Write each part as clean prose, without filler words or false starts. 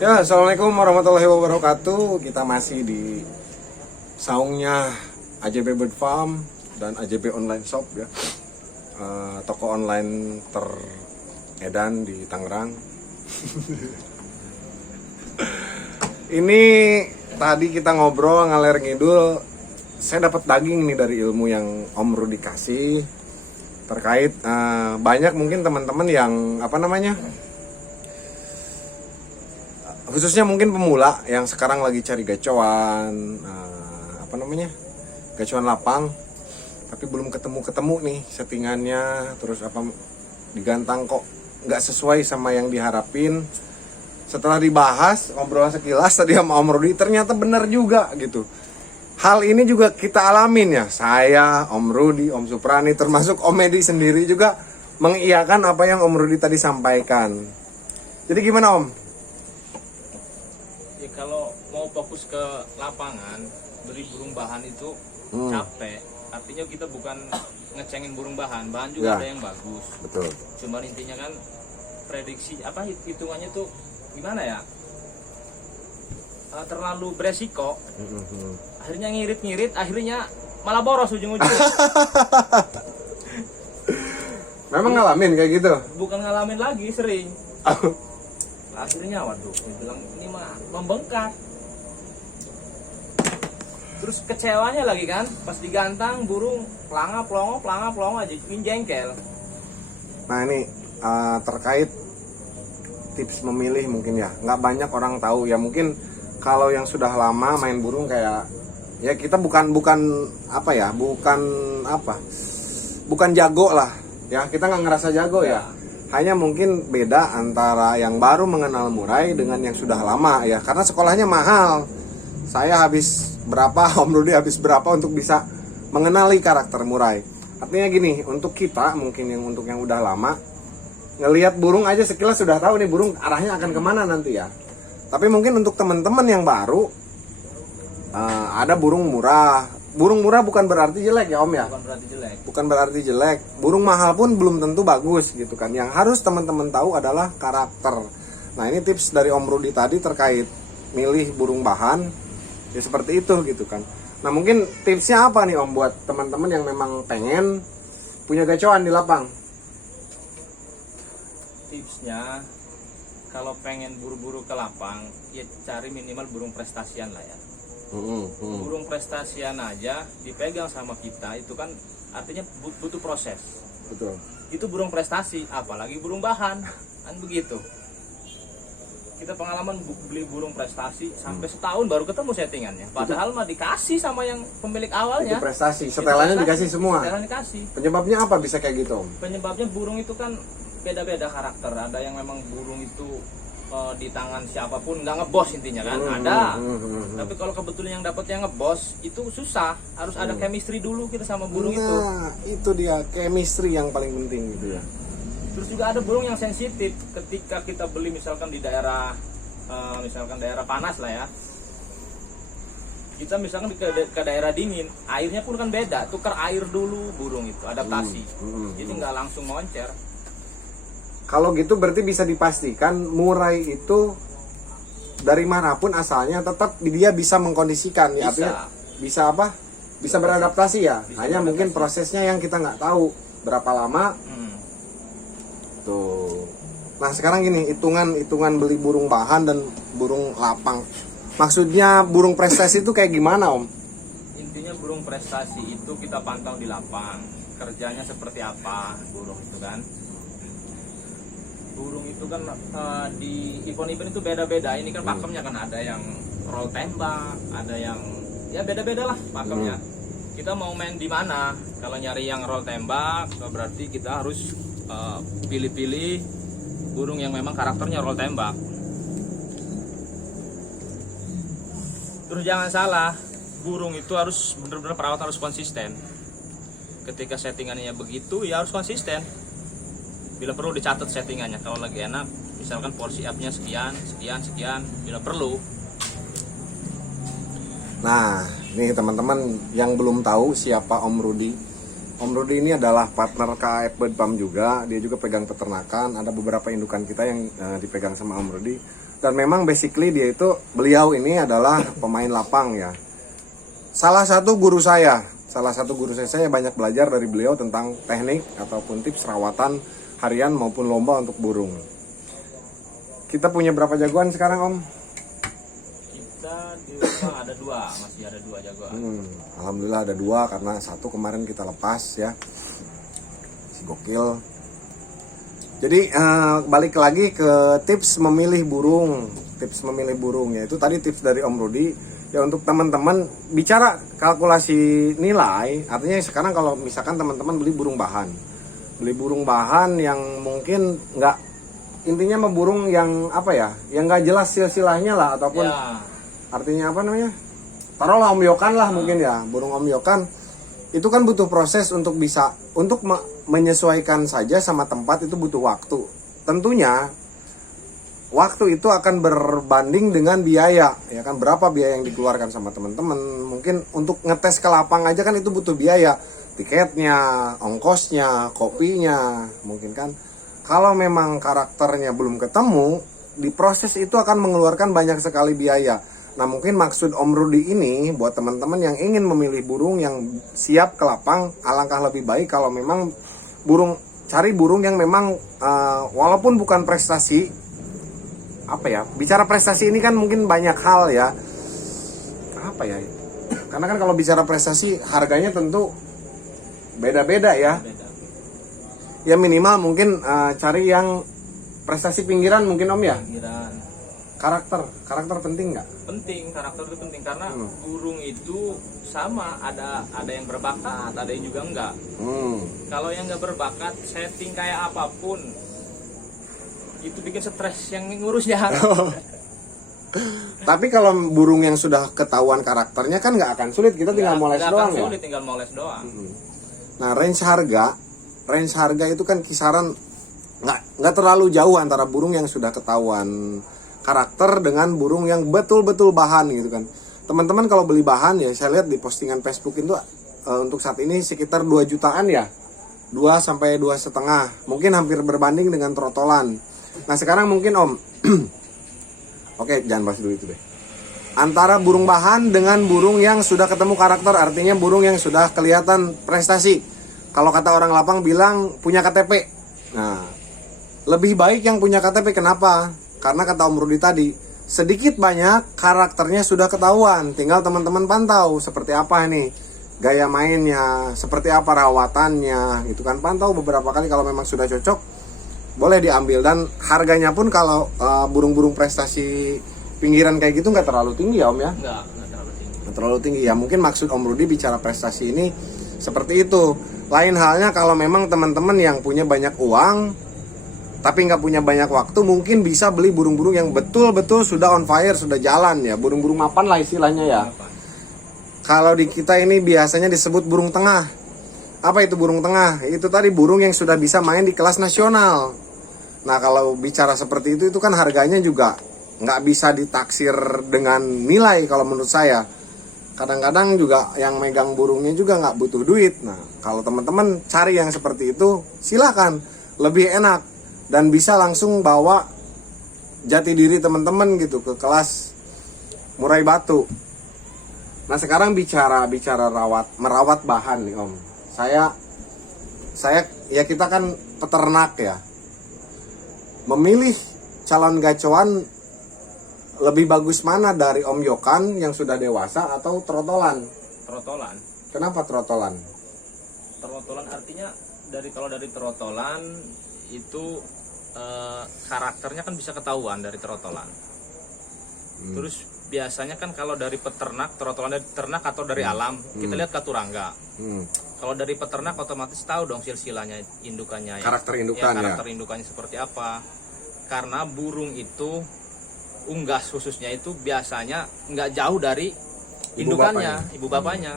Ya, assalamualaikum warahmatullahi wabarakatuh. Kita masih di saungnya AJB Bird Farm dan AJB Online Shop ya, toko online teredan di Tangerang. Ini tadi kita ngobrol ngaler ngidul, saya dapat daging nih dari ilmu yang Om Rudi kasih terkait banyak mungkin teman-teman yang khususnya mungkin pemula yang sekarang lagi cari gacoan gacoan lapang, tapi belum ketemu nih settingannya, terus digantang kok nggak sesuai sama yang diharapin. Setelah dibahas ngobrol sekilas tadi sama Om Rudi, ternyata benar juga gitu. Hal ini juga kita alamin ya, saya, Om Rudi, Om Suprani, termasuk Om Edi sendiri juga mengiyakan apa yang Om Rudi tadi sampaikan. Jadi gimana Om? Ya kalau mau fokus ke lapangan, beli burung bahan itu capek. Artinya kita bukan ngecengin burung bahan juga ada yang bagus. Betul. Cuma intinya kan prediksi hitungannya tuh gimana ya? Terlalu beresiko. Akhirnya ngirit, akhirnya malah boros ujung-ujungnya. Memang ngalamin kayak gitu? Bukan ngalamin lagi, sering. Akhirnya waduh, bilang ini mah membengkak. Terus kecewanya lagi kan, pas digantang burung pelanga pelongo aja, bikin jengkel. Nah ini terkait tips memilih mungkin ya, nggak banyak orang tahu ya. Mungkin kalau yang sudah lama main burung kayak ya kita bukan jago lah ya, kita nggak ngerasa jago ya. Hanya mungkin beda antara yang baru mengenal murai dengan yang sudah lama ya, karena sekolahnya mahal. Saya habis berapa, Om Rudi habis berapa untuk bisa mengenali karakter murai. Artinya gini, untuk kita mungkin yang udah lama, ngelihat burung aja sekilas sudah tahu nih burung arahnya akan kemana nanti ya. Tapi mungkin untuk teman-teman yang baru, ada burung murah. Burung murah bukan berarti jelek ya Om ya? Bukan berarti jelek. Burung mahal pun belum tentu bagus gitu kan. Yang harus teman-teman tahu adalah karakter. Nah ini tips dari Om Rudi tadi terkait milih burung bahan. Ya seperti itu gitu kan. Nah mungkin tipsnya apa nih Om buat teman-teman yang memang pengen punya gacoan di lapang? Tipsnya, kalau pengen buru-buru ke lapang, ya cari minimal burung prestasian lah ya. Burung prestasian aja dipegang sama kita itu kan artinya butuh proses. Betul. Itu burung prestasi, apalagi burung bahan, kan begitu. Kita pengalaman beli burung prestasi sampai setahun baru ketemu settingannya. Padahal mah dikasih sama yang pemilik awalnya. Itu prestasi, setelannya dikasih semua. Setelan dikasih. Penyebabnya apa bisa kayak gitu Om? Penyebabnya burung itu kan beda-beda karakter. Ada yang memang burung itu di tangan siapapun nggak ngebos intinya kan, ada. Tapi kalau kebetulan yang dapat yang ngebos itu susah, harus ada chemistry dulu kita sama burung itu. Nah itu dia chemistry yang paling penting gitu ya. Terus juga ada burung yang sensitif ketika kita beli misalkan di daerah daerah panas lah ya. Kita misalkan ke daerah dingin, airnya pun kan beda, tukar air dulu burung itu adaptasi. Jadi nggak langsung moncer. Kalau gitu berarti bisa dipastikan murai itu dari manapun asalnya tetap dia bisa mengkondisikan ya, artinya bisa beradaptasi ya. Hanya mungkin prosesnya yang kita nggak tahu berapa lama. Tuh. Nah sekarang gini, hitungan beli burung bahan dan burung lapang. Maksudnya burung prestasi itu kayak gimana Om? Intinya burung prestasi itu kita pantau di lapang, kerjanya seperti apa burung itu kan. Burung itu kan di event-event itu beda-beda. Ini kan pakemnya kan ada yang roll tembak, ada yang ya beda-beda lah pakemnya. Kita mau main di mana? Kalau nyari yang roll tembak, berarti kita harus pilih-pilih burung yang memang karakternya roll tembak. Terus jangan salah, burung itu harus benar-benar perawatan harus konsisten. Ketika settingannya begitu, ya harus konsisten. Bila perlu dicatat settingannya, kalau lagi enak misalkan porsi up-nya sekian, bila perlu. Nah ini teman-teman yang belum tahu siapa Om Rudi. Om Rudi ini adalah partner KF Bird Farm juga. Dia juga pegang peternakan. Ada beberapa indukan kita yang dipegang sama Om Rudi. Dan memang basically beliau ini adalah pemain lapang ya. Salah satu guru saya banyak belajar dari beliau tentang teknik ataupun tips rawatan harian maupun lomba untuk burung. Kita punya berapa jagoan sekarang, Om? Kita di rumah ada 2, masih ada 2 jagoan. Alhamdulillah ada 2 karena 1 kemarin kita lepas ya. Si gokil. Jadi balik lagi ke tips memilih burung. Tips memilih burung ya itu tadi tips dari Om Rudi. Ya untuk teman-teman bicara kalkulasi nilai, artinya sekarang kalau misalkan teman-teman beli burung bahan yang mungkin nggak, intinya mah burung yang apa ya, yang nggak jelas silsilahnya lah ataupun Ya. artinya apa namanya, taruhlah omyokan lah mungkin ya, burung omyokan itu kan butuh proses untuk bisa menyesuaikan saja sama tempat itu butuh waktu. Tentunya waktu itu akan berbanding dengan biaya, ya kan, berapa biaya yang dikeluarkan sama teman-teman. Mungkin untuk ngetes ke lapang aja kan itu butuh biaya, tiketnya, ongkosnya, kopinya, mungkin kan. Kalau memang karakternya belum ketemu, di proses itu akan mengeluarkan banyak sekali biaya. Nah mungkin maksud Om Rudi ini buat teman-teman yang ingin memilih burung yang siap ke lapang, alangkah lebih baik kalau memang cari burung yang memang walaupun bukan prestasi, apa ya, bicara prestasi ini kan mungkin banyak hal ya, apa ya, karena kan kalau bicara prestasi harganya tentu beda-beda ya. Beda. Ya minimal mungkin cari yang prestasi pinggiran mungkin Om ya. Pinggiran. Karakter penting nggak? Penting, karakter itu penting karena burung itu sama, ada yang berbakat, ada yang juga enggak. Kalau yang nggak berbakat, setting kayak apapun itu bikin stres yang ngurusnya. Tapi kalau burung yang sudah ketahuan karakternya kan nggak akan sulit, kita tinggal moles doang ya. Sulit, tinggal moles doang. Nah range harga itu kan kisaran nggak terlalu jauh antara burung yang sudah ketahuan karakter dengan burung yang betul-betul bahan gitu kan. Teman-teman kalau beli bahan ya, saya lihat di postingan Facebook itu untuk saat ini sekitar 2 jutaan ya, 2 sampai 2,5, mungkin hampir berbanding dengan trotolan. Nah sekarang mungkin Om, oke jangan bahas dulu itu deh. Antara burung bahan dengan burung yang sudah ketemu karakter, artinya burung yang sudah kelihatan prestasi. Kalau kata orang lapang bilang punya KTP. Nah lebih baik yang punya KTP, kenapa? Karena kata Om Rudi tadi, sedikit banyak karakternya sudah ketahuan. Tinggal teman-teman pantau seperti apa nih gaya mainnya, seperti apa rawatannya, gitu kan. Pantau beberapa kali, kalau memang sudah cocok boleh diambil. Dan harganya pun kalau burung-burung prestasi pinggiran kayak gitu nggak terlalu tinggi ya Om ya? Nggak terlalu tinggi. Nggak terlalu tinggi ya. Mungkin maksud Om Rudi bicara prestasi ini seperti itu. Lain halnya kalau memang teman-teman yang punya banyak uang tapi nggak punya banyak waktu, mungkin bisa beli burung-burung yang betul-betul sudah on fire, sudah jalan ya, burung-burung mapan lah istilahnya ya. Kalau di kita ini biasanya disebut burung tengah. Apa itu burung tengah? Itu tadi burung yang sudah bisa main di kelas nasional. Nah kalau bicara seperti itu kan harganya juga nggak bisa ditaksir dengan nilai kalau menurut saya. Kadang-kadang juga yang megang burungnya juga nggak butuh duit. Nah kalau teman-teman cari yang seperti itu, silakan, lebih enak. Dan bisa langsung bawa jati diri teman-teman gitu ke kelas murai batu. Nah sekarang bicara merawat bahan nih Om. Saya ya, kita kan peternak ya. Memilih calon gacoan lebih bagus mana dari Om Yokan yang sudah dewasa atau trotolan? Trotolan. Kenapa trotolan? Trotolan artinya kalau dari trotolan itu karakternya kan bisa ketahuan dari trotolan. Terus biasanya kan kalau dari peternak, trotolan dari peternak atau dari alam, kita lihat katurangga. Kalau dari peternak otomatis tahu dong silsilahnya, indukannya. Karakter indukan ya. Karakter indukannya seperti apa. Karena burung itu, unggas khususnya itu biasanya nggak jauh dari indukannya, ibu bapaknya.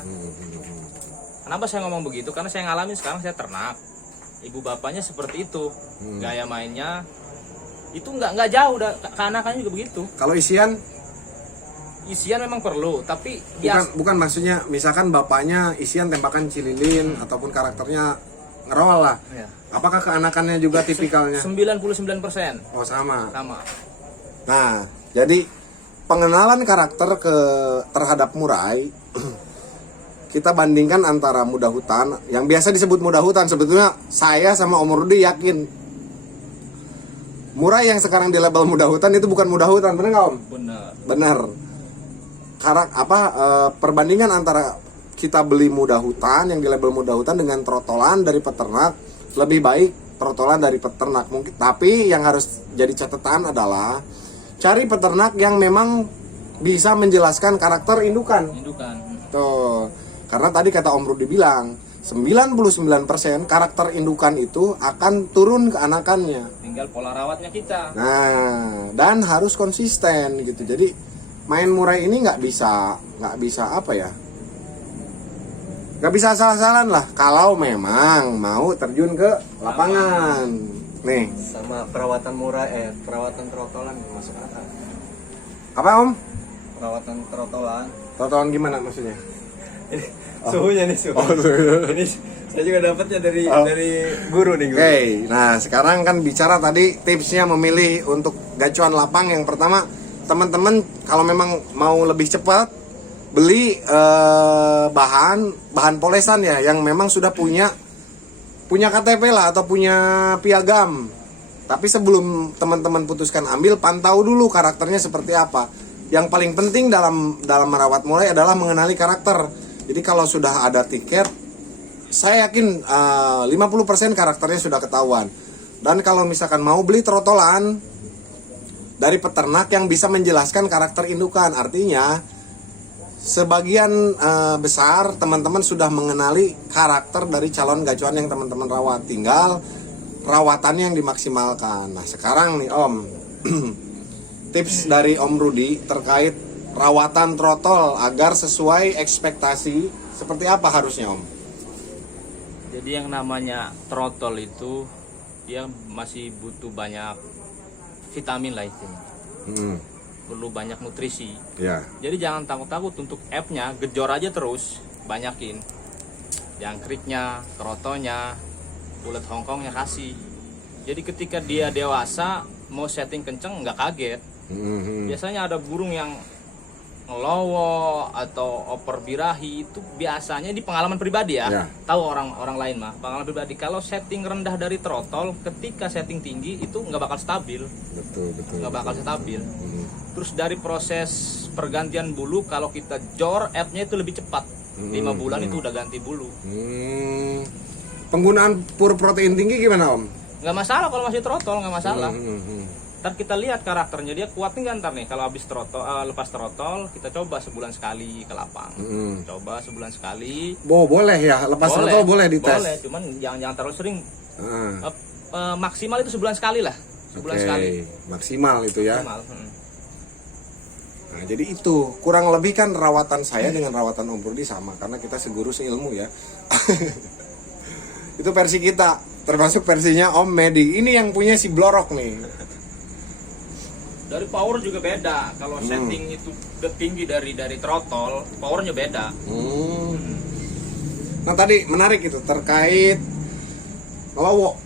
Kenapa saya ngomong begitu? Karena saya ngalamin, sekarang saya ternak. Ibu bapaknya seperti itu, gaya mainnya itu nggak jauh, keanakannya juga begitu. Kalau isian memang perlu, tapi bukan maksudnya misalkan bapaknya isian tembakan cililin ataupun karakternya ngerol lah. Ya. Apakah keanakannya juga tipikalnya? 99%. Oh sama. Nah, jadi pengenalan karakter terhadap murai kita bandingkan antara muda hutan yang biasa disebut muda hutan. Sebetulnya saya sama Om Rudi yakin murai yang sekarang di label muda hutan itu bukan muda hutan, benar nggak Om? Bener. Benar. Perbandingan antara kita beli muda hutan yang di label muda hutan dengan trotolan dari peternak, lebih baik trotolan dari peternak mungkin. Tapi yang harus jadi catatan adalah cari peternak yang memang bisa menjelaskan karakter indukan. Tuh. Karena tadi kata Om Rudi bilang 99% karakter indukan itu akan turun ke anakannya. Tinggal pola rawatnya kita. Nah, dan harus konsisten gitu. Jadi main murai ini nggak bisa apa ya? Nggak bisa asal-asalan lah. Kalau memang mau terjun ke lapangan, nih. Sama perawatan murai, perawatan trotolan masuk akal. Apa Om? Perawatan trotolan. Trotolan gimana maksudnya? Suhunya nih suhu. Ini saya juga dapatnya dari guru nih. Oke, nah sekarang kan bicara tadi tipsnya memilih untuk gacuan lapang. Yang pertama, teman-teman kalau memang mau lebih cepat beli bahan polesan ya yang memang sudah punya KTP lah atau punya piagam. Tapi sebelum teman-teman putuskan ambil, pantau dulu karakternya seperti apa. Yang paling penting dalam merawat murai adalah mengenali karakter. Jadi kalau sudah ada tiket, saya yakin 50% karakternya sudah ketahuan. Dan kalau misalkan mau beli trotolan dari peternak yang bisa menjelaskan karakter indukan, artinya sebagian besar teman-teman sudah mengenali karakter dari calon gacuan yang teman-teman rawat. Tinggal rawatannya yang dimaksimalkan. Nah sekarang nih Om, tips dari Om Rudi terkait rawatan trotol agar sesuai ekspektasi seperti apa harusnya Om? Jadi yang namanya trotol itu dia masih butuh banyak vitamin lah istilahnya. Perlu banyak nutrisi. Ya. Jadi jangan takut-takut untuk F-nya, gejor aja terus, banyakin. Jangkriknya, krotonya, ulet hongkongnya kasih. Jadi ketika dia dewasa mau setting kenceng nggak kaget. Biasanya ada burung yang ngelowo atau oper birahi itu biasanya di pengalaman pribadi ya. Tahu orang lain mah pengalaman pribadi kalau setting rendah dari trotol ketika setting tinggi itu nggak bakal stabil. Betul. Nggak bakal stabil. Terus dari proses pergantian bulu kalau kita jor F-nya itu lebih cepat. 5 bulan itu udah ganti bulu. Penggunaan pur protein tinggi gimana Om? Nggak masalah kalau masih trotol, nggak masalah. Ntar kita lihat karakternya dia kuat nggak ntar nih kalau habis trotol lepas trotol kita coba sebulan sekali ke lapang. Coba sebulan sekali. Boleh ya lepas trotol boleh dites. Boleh, cuman jangan terlalu sering. Maksimal itu sebulan sekali lah. Sebulan sekali. Maksimal itu ya. Maksimal. Nah, jadi itu kurang lebih kan rawatan saya dengan rawatan Om Rudi sama karena kita seguru seilmu ya. Itu versi kita, termasuk versinya Om Medi. Ini yang punya si Blorok nih. Dari power juga beda. Kalau setting itu tinggi dari trotol, powernya beda. Nah tadi menarik itu terkait ngelowo.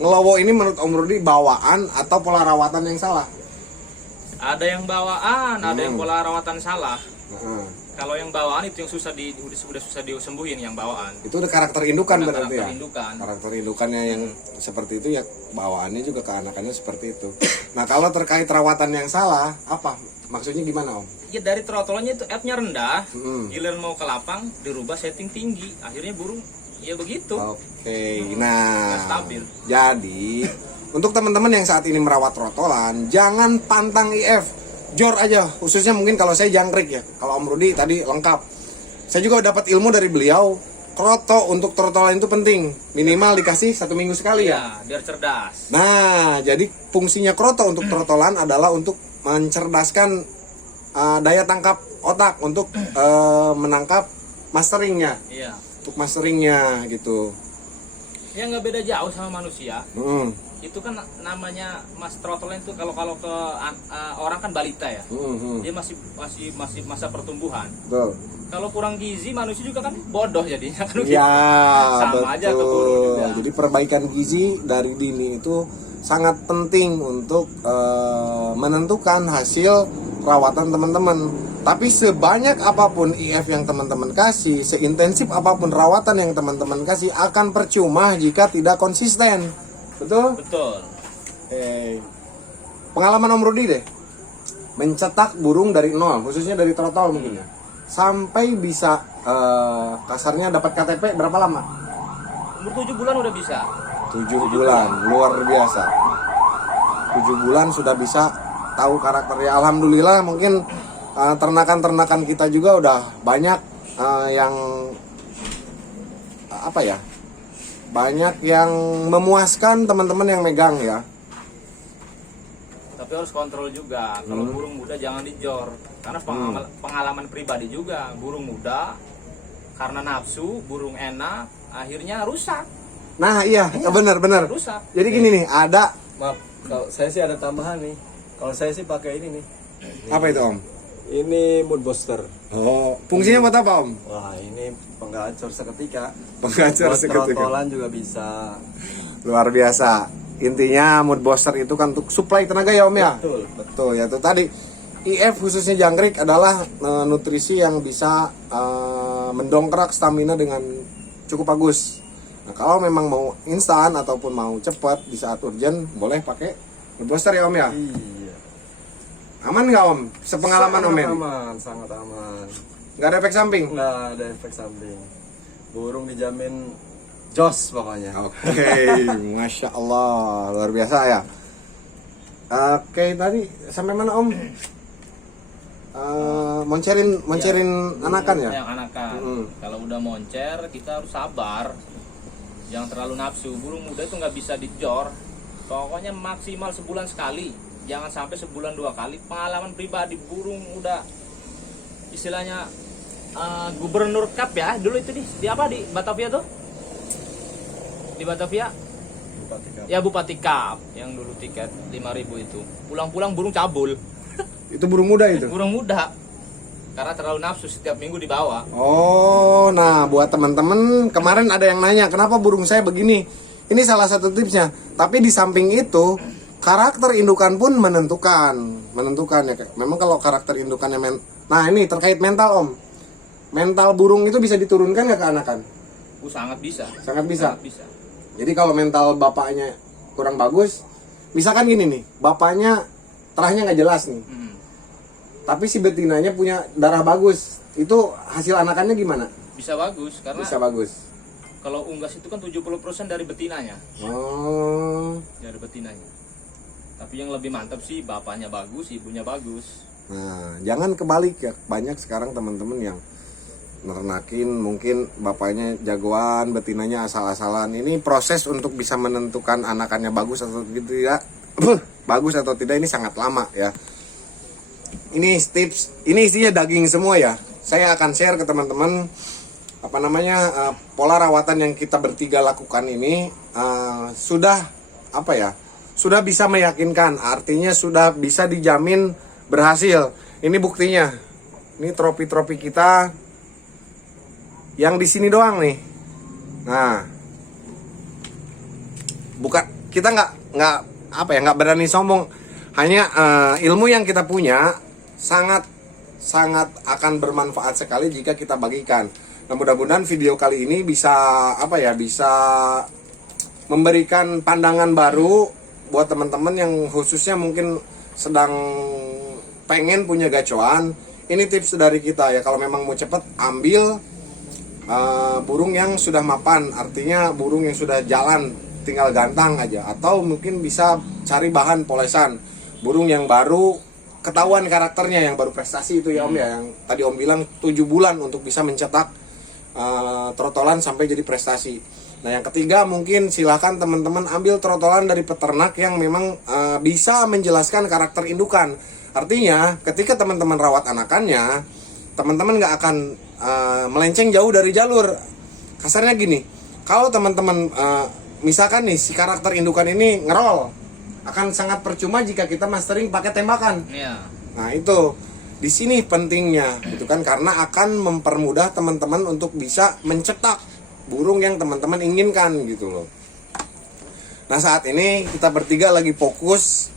Ngelowo ini menurut Om Rudi bawaan atau pola rawatan yang salah? Ada yang bawaan, ada yang pola rawatan salah. Kalau yang bawaan itu yang susah sudah susah disembuhin yang bawaan. Itu udah karakter indukan berarti ya. Karakter indukannya yang seperti itu ya bawaannya juga ke anakannya seperti itu. Nah, kalau terkait rawatan yang salah, apa? Maksudnya gimana, Om? Ya dari trotolnya itu F-nya rendah, giliran mau ke lapang dirubah setting tinggi, akhirnya burung ya begitu. Oke. Nah, nggak stabil. Jadi, untuk teman-teman yang saat ini merawat trotolan, jangan pantang IF. Jor aja, khususnya mungkin kalau saya jangkrik ya. Kalau Om Rudi tadi lengkap. Saya juga dapat ilmu dari beliau. Kroto untuk trotolan itu penting. Minimal dikasih 1 minggu sekali ya. Biar cerdas. Nah, jadi fungsinya kroto untuk trotolan adalah untuk mencerdaskan daya tangkap otak untuk menangkap masteringnya. Iya. Untuk masteringnya gitu. Ya nggak beda jauh sama manusia. Itu kan namanya mas trotolan itu kalau ke orang kan balita ya. Dia masih masa pertumbuhan. Betul. Kalau kurang gizi manusia juga kan bodoh jadinya kan. Ya, sama betul. aja keburu juga. Jadi perbaikan gizi dari dini itu sangat penting untuk menentukan hasil rawatan teman-teman. Tapi sebanyak apapun IF yang teman-teman kasih, seintensif apapun rawatan yang teman-teman kasih, akan percuma jika tidak konsisten. Betul? Betul. Pengalaman Om Rudi deh, mencetak burung dari nol, khususnya dari trotol mungkin ya, sampai bisa kasarnya dapat KTP berapa lama? Umur 7 bulan udah bisa. 7 bulan, luar biasa. 7 bulan sudah bisa tahu karakternya. Alhamdulillah, mungkin ternakan-ternakan kita juga udah banyak yang apa ya? Banyak yang memuaskan teman-teman yang megang ya. Tapi harus kontrol juga. Kalau burung muda jangan dijor. Karena pengalaman pribadi juga, burung muda karena nafsu, burung enak, akhirnya rusak. Nah iya, benar. Rusak. Jadi gini nih, ada Maaf, kalau saya sih ada tambahan nih. Kalau saya sih pakai ini nih. apa itu Om? Ini mood booster. Oh, fungsinya buat apa Om? Wah, ini penggacor seketika. Penggacor Buat seketika. trotolan juga bisa. Luar biasa. Intinya mood booster itu kan untuk supply tenaga ya Om ya? Betul. Betul ya, itu tadi IF khususnya jangkrik adalah nutrisi yang bisa mendongkrak stamina dengan cukup bagus. Nah, kalau memang mau instan ataupun mau cepat di saat urgent, boleh pakai mood booster ya Om ya? Iya. Aman nggak Om? Sepengalaman Om ini? Aman, sangat aman. Nggak ada efek samping? Nggak ada efek samping. Burung dijamin jos pokoknya. Oke, Masya Allah, luar biasa ya. Oke, tadi sampai mana Om? Moncerin anakan ya? Yang anakan. Kalau udah moncer, kita harus sabar. Jangan terlalu nafsu. Burung muda itu nggak bisa dijor. Pokoknya maksimal sebulan sekali. Jangan sampai sebulan 2 kali. Pengalaman pribadi, burung muda istilahnya Gubernur Cup ya dulu itu di apa, di Batavia tuh? Di Batavia? Bupati Cup. Ya Bupati Cup yang dulu tiket 5.000 itu. Pulang-pulang burung cabul. Itu burung muda itu? Burung muda. Karena terlalu nafsu, setiap minggu dibawa. Oh, nah buat teman-teman kemarin ada yang nanya kenapa burung saya begini. Ini salah satu tipsnya. Tapi di samping itu karakter indukan pun menentukan ya. Memang kalau karakter indukannya nah ini terkait mental Om. Mental burung itu bisa diturunkan nggak ke anakan? Sangat bisa. Sangat bisa. Sangat bisa. Jadi kalau mental bapaknya kurang bagus, misalkan gini nih, bapaknya terahnya nggak jelas nih, tapi si betinanya punya darah bagus, itu hasil anakannya gimana? Bisa bagus karena Bisa bagus. kalau unggas itu kan 70% dari betinanya. Oh. Dari betinanya. Tapi yang lebih mantap sih bapaknya bagus, ibunya bagus. Nah, jangan kebalik ya. Banyak sekarang teman-teman yang nernakin mungkin bapaknya jagoan, betinanya asal-asalan. Ini proses untuk bisa menentukan anakannya bagus atau tidak. Bagus atau tidak ini sangat lama ya. Ini tips, ini isinya daging semua ya. Saya akan share ke teman-teman pola rawatan yang kita bertiga lakukan ini sudah sudah bisa meyakinkan, artinya sudah bisa dijamin berhasil. Ini buktinya. Ini trofi-trofi kita yang di sini doang nih. Nah, bukan kita nggak berani sombong. Hanya ilmu yang kita punya sangat akan bermanfaat sekali jika kita bagikan. Nah, mudah-mudahan video kali ini bisa bisa memberikan pandangan baru buat teman-teman yang khususnya mungkin sedang pengen punya gacoan. Ini tips dari kita ya, kalau memang mau cepet ambil burung yang sudah mapan, artinya burung yang sudah jalan, tinggal gantang aja, atau mungkin bisa cari bahan polesan burung yang baru ketahuan karakternya, yang baru prestasi itu ya Om ya, yang tadi Om bilang 7 bulan untuk bisa mencetak trotolan sampai jadi prestasi. Nah yang ketiga mungkin silahkan teman-teman ambil trotolan dari peternak yang memang bisa menjelaskan karakter indukan. Artinya ketika teman-teman rawat anakannya, teman-teman nggak akan melenceng jauh dari jalur. Kasarnya gini, kalau teman-teman misalkan nih si karakter indukan ini ngerol, akan sangat percuma jika kita mastering pakai tembakan. Iya. Nah itu di sini pentingnya, gitu kan, karena akan mempermudah teman-teman untuk bisa mencetak burung yang teman-teman inginkan gitu loh. Nah saat ini kita bertiga lagi fokus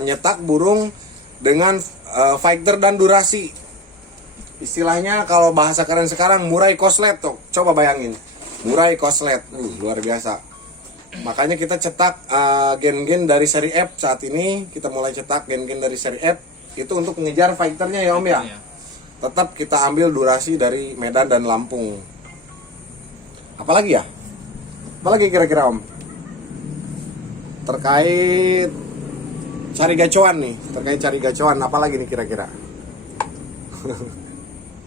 nyetak burung dengan fighter dan durasi. Istilahnya kalau bahasa keren sekarang murai koslet tuh. Coba bayangin, murai koslet, luar biasa. Makanya kita cetak gen-gen dari seri F saat ini. Kita mulai cetak gen-gen dari seri F itu untuk mengejar fighternya ya Om ya. Tetap kita ambil durasi dari Medan dan Lampung. Apalagi ya? Apalagi kira-kira Om? Terkait cari gacoan nih, apalagi nih kira-kira?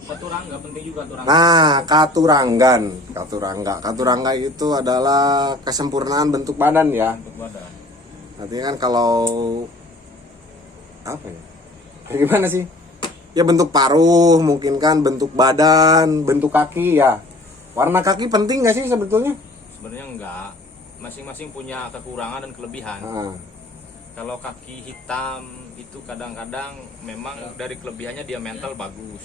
Katurangga penting juga turangga. Nah, katurangga itu adalah kesempurnaan bentuk badan ya. Untuk badan. Artinya kan kalau apa ya? Kayak gimana sih? Ya bentuk paruh, mungkin kan bentuk badan, bentuk kaki ya. Warna kaki penting nggak sih sebetulnya? Sebenarnya enggak. Masing-masing punya kekurangan dan kelebihan. Nah, Kalau kaki hitam itu kadang-kadang memang dari kelebihannya dia mental bagus.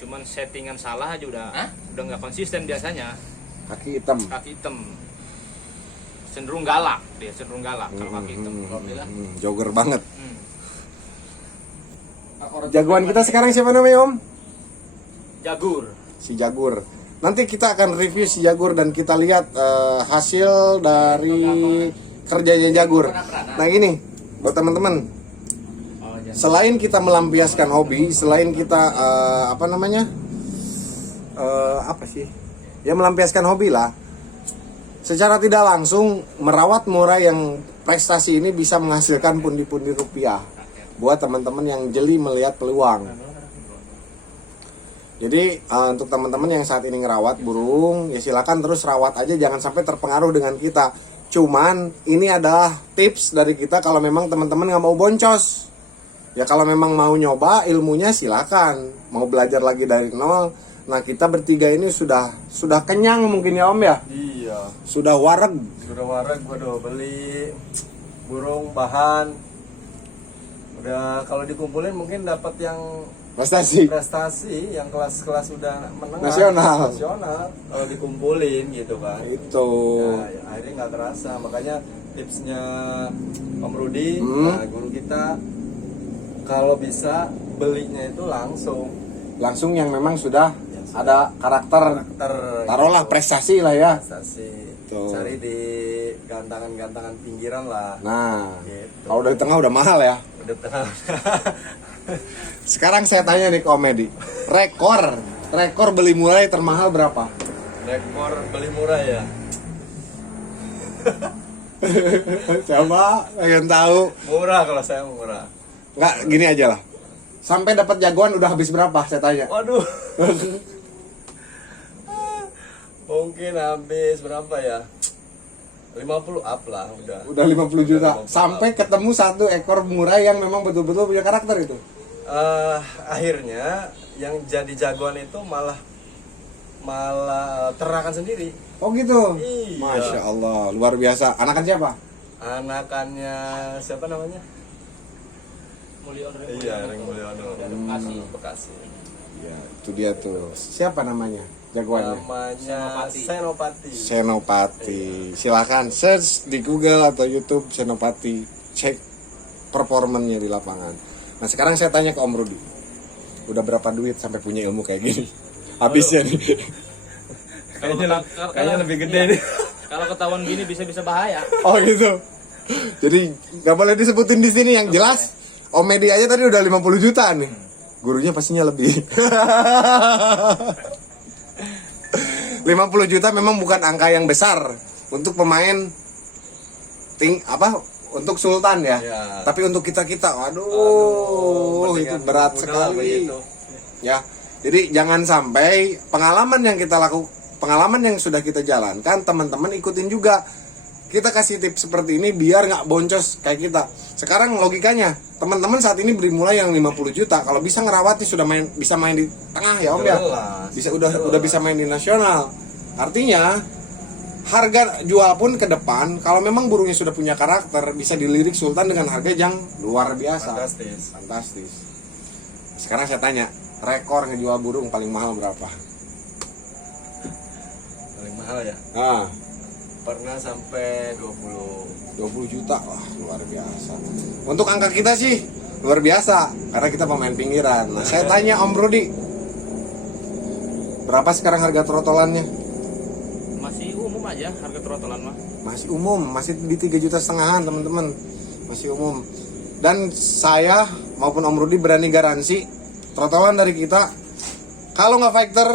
Cuman settingan salah aja udah nggak konsisten biasanya. kaki hitam. Kaki hitam cenderung galak kalau kaki hitam. Jogger banget. Jagoan kita sekarang siapa namanya Om? Jagur. Si Jagur. Nanti kita akan review si Jagur dan kita lihat hasil dari kerjanya Jagur. Nah ini buat teman-teman, selain kita melampiaskan hobi, selain kita melampiaskan hobi lah, secara tidak langsung merawat murai yang prestasi ini bisa menghasilkan pundi-pundi rupiah buat teman-teman yang jeli melihat peluang. Jadi untuk teman-teman yang saat ini ngerawat burung, ya silakan terus rawat aja, jangan sampai terpengaruh dengan kita. Cuman ini adalah tips dari kita kalau memang teman-teman nggak mau boncos. Ya kalau memang mau nyoba ilmunya silakan. Mau belajar lagi dari nol. Nah kita bertiga ini sudah kenyang mungkin ya Om ya. Iya. Sudah wareg. Waduh, beli burung bahan. Udah kalau dikumpulin mungkin dapat yang Prestasi. yang kelas-kelas udah menengah Nasional kalau dikumpulin gitu kan. Itu. Ya, akhirnya nggak terasa. Makanya tipsnya Om Rudi, nah, guru kita, kalau bisa belinya itu langsung yang memang sudah ada karakter. Taruhlah gitu. prestasi lah ya. Prestasi. Tuh. Cari di gantangan-gantangan pinggiran lah. Nah, Gitu. kalau dari tengah udah mahal ya. Udah tengah. Sekarang saya tanya nih komedi, rekor beli murai termahal berapa? Rekor beli murah ya. Coba pengen tahu. Murah kalau saya murah. Nggak, gini aja lah. Sampai dapat jagoan udah habis berapa? Saya tanya. Waduh. Mungkin habis berapa ya? 50 up lah udah. Udah 50 juta. 50 Sampai ketemu satu ekor murai yang memang betul-betul punya karakter itu. Akhirnya yang jadi jagoan itu malah ternakan sendiri. Oh gitu. Iya. Masya Allah, luar biasa. Anakan siapa? Anakannya siapa namanya? Mulyono. Iya, Ring Mulyono. Bekasi. Ya, itu dia tuh. Siapa namanya? Jagoannya? Namanya Senopati. Silakan search di Google atau YouTube Senopati. Cek performanya di lapangan. Nah sekarang saya tanya ke Om Rudi, udah berapa duit sampai punya ilmu kayak gini? Habisnya nih. Kayaknya lebih gede nih. Kalau ketahuan gini bisa bahaya. Oh gitu. Jadi nggak boleh disebutin di sini, yang jelas Om Medi aja tadi udah 50 juta nih. Gurunya pastinya lebih. 50 juta memang bukan angka yang besar untuk pemain untuk Sultan ya. Tapi untuk kita waduh itu berat sekali. Ya. Jadi jangan sampai pengalaman yang sudah kita jalankan, teman-teman ikutin juga. Kita kasih tips seperti ini biar nggak boncos kayak kita. Sekarang logikanya, teman-teman saat ini beri mulai yang 50 juta, kalau bisa ngerawati bisa main di tengah ya Om ya. Udah bisa main di nasional. Artinya harga jual pun ke depan, kalau memang burungnya sudah punya karakter, bisa dilirik Sultan dengan harga yang luar biasa. Fantastis. Sekarang saya tanya, rekor ngejual burung paling mahal berapa? Paling mahal ya? Nah, Pernah sampai 20. 20 juta, wah luar biasa. Untuk angka kita sih luar biasa karena kita pemain pinggiran. Nah, saya tanya Om Rudi, berapa sekarang harga trotolannya? Masih umum aja harga trotolan mah. Masih umum, masih di 3,5 juta teman-teman, masih umum. Dan saya maupun Om Rudi berani garansi trotolan dari kita, kalau nggak fighter,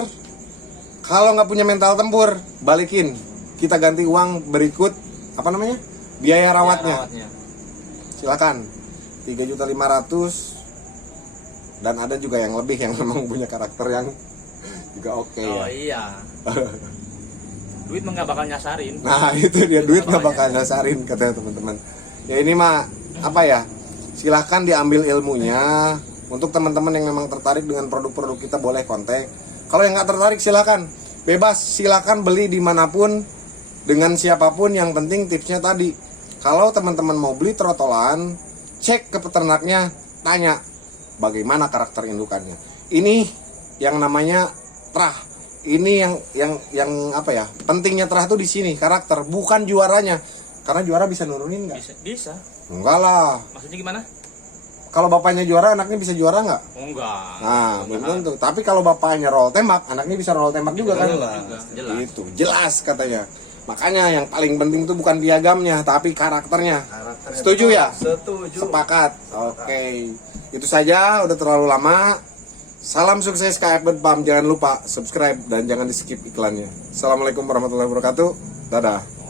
kalau nggak punya mental tempur, balikin, kita ganti uang berikut apa namanya, biaya rawatnya. Silakan 3.500.000, dan ada juga yang lebih yang memang punya karakter yang juga oke Oh ya. iya. Duit mah nggak bakal nyasarin. Nah itu dia, duit nggak bakal nyasarin katanya teman-teman. Ya ini mah apa ya, silahkan diambil ilmunya. Untuk teman-teman yang memang tertarik dengan produk-produk kita boleh kontak. Kalau yang nggak tertarik silahkan, bebas, silahkan beli dimanapun dengan siapapun. Yang penting tipsnya tadi, kalau teman-teman mau beli trotolan, cek ke peternaknya, tanya bagaimana karakter indukannya. Ini yang namanya terah. Ini yang apa ya? Pentingnya terah tuh di sini, karakter, bukan juaranya. Karena juara bisa nurunin nggak? Bisa. Enggak lah. Maksudnya gimana? Kalau bapaknya juara, anaknya bisa juara nggak? Oh, enggak. Nah, belum tentu. Tapi kalau bapaknya roll tembak, anaknya bisa roll tembak juga kan? Jelas. Itu jelas katanya. Makanya yang paling penting itu bukan piagamnya, tapi karakternya. Setuju ya? Setuju. Sepakat. Oke. Itu saja, udah terlalu lama. Salam sukses KF Bedpam. Jangan lupa subscribe dan jangan di skip iklannya. Assalamualaikum warahmatullahi wabarakatuh. Dadah.